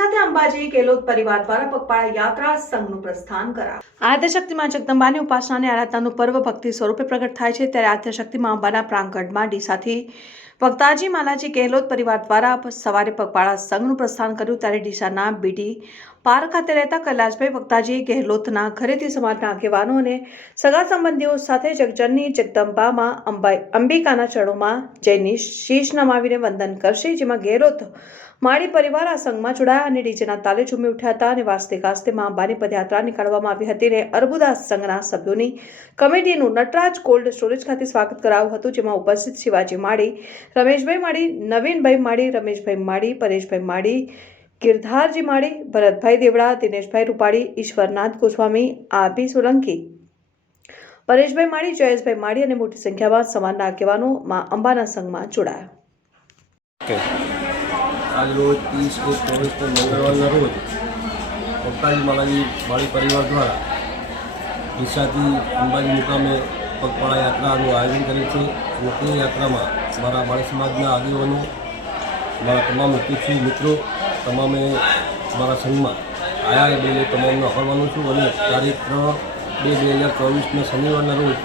ડીસાથી અંબાજી, કેલોદ પરિવાર દ્વારા પગપાળા યાત્રા સંઘનું પ્રસ્થાન કરાયું. આદ્યશક્તિમાં જગદંબાની ઉપાસના અને આરાધનાનું પર્વ ભક્તિ સ્વરૂપે પ્રગટ થાય છે. ત્યારે આદ્યશક્તિમાં અંબાના પ્રાંગણમાં ડીસાથી વક્તાજી માલાજી ગેહલોત પરિવાર દ્વારા સવારે પગપાળા સંઘનું પ્રસ્થાન કર્યું ત્યારે ડીસાના બીડી પાર્ક ખાતે રહેતા કૈલાશભાઈ વક્તાજી ગેહલોતના ઘરેથી સમાજના આગેવાનો અને સગા સંબંધીઓ સાથે જગજનની જગદંબામાં અંબાઈ અંબિકાના ચરણોમાં જઈને શીશ નમાવીને વંદન કરશે, જેમાં ગેહલોત માળી પરિવાર આ સંઘમાં જોડાયા અને ડીજેના તાલે ઝૂમી ઉઠ્યા હતા અને વાસ્તે ગાસ્તે માં અંબાની પદયાત્રા નીકાળવામાં આવી હતી અને અર્બુદાસ સંઘના સભ્યોની કમિટીનું નટરાજ કોલ્ડ સ્ટોરેજ ખાતે સ્વાગત કરાયું હતું, જેમાં ઉપસ્થિત શિવાજી માળી રમેશભાઈ માળી, નવીનભાઈ માળી, રમેશભાઈ માળી, પરેશભાઈ માળી, ગિરધારજી માળી, ભરતભાઈ દેવડા, દિનેશભાઈ રૂપાળી, ઈશ્વરનાથ ગોસ્વામી આભી સોલંકી. પરેશભાઈ માળી, જયેશભાઈ માળી અને મોટી સંખ્યામાં સમાજના આગેવાનો મા અંબાના સંઘમાં જોડાયા. પપ્પાજી માલાજી માળી પરિવાર દ્વારા ડીસાથી અંબાજી મુકામે પગપાળા યાત્રાનું આયોજન કર્યું છે. અને યાત્રામાં મારા બાળ સમાજના આગેવાનો મારા તમામ ઉપસ્થિત મિત્રો, તમામે મારા સંઘમાં આયા બેને તમામને આભારવાનું છું અને તારીખ ત્રણ બે બે હજાર ચોવીસના શનિવારના રોજ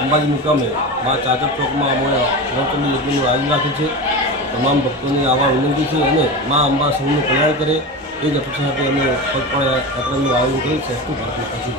અંબાજી મુકામે મા ચાચર ચોકમાં અમે નવચંડી યજ્ઞનું આયોજન રાખ્યું છે. તમામ ભક્તોને આવા વિનંતી છે અને મા અંબા સંઘનું કલ્યાણ કરે. એ જ અપેક્ષા સાથે અમે પગપાળા યાત્રાનું આયોજન કરી શ્રેષ્ઠ ભારતમાં પહોંચી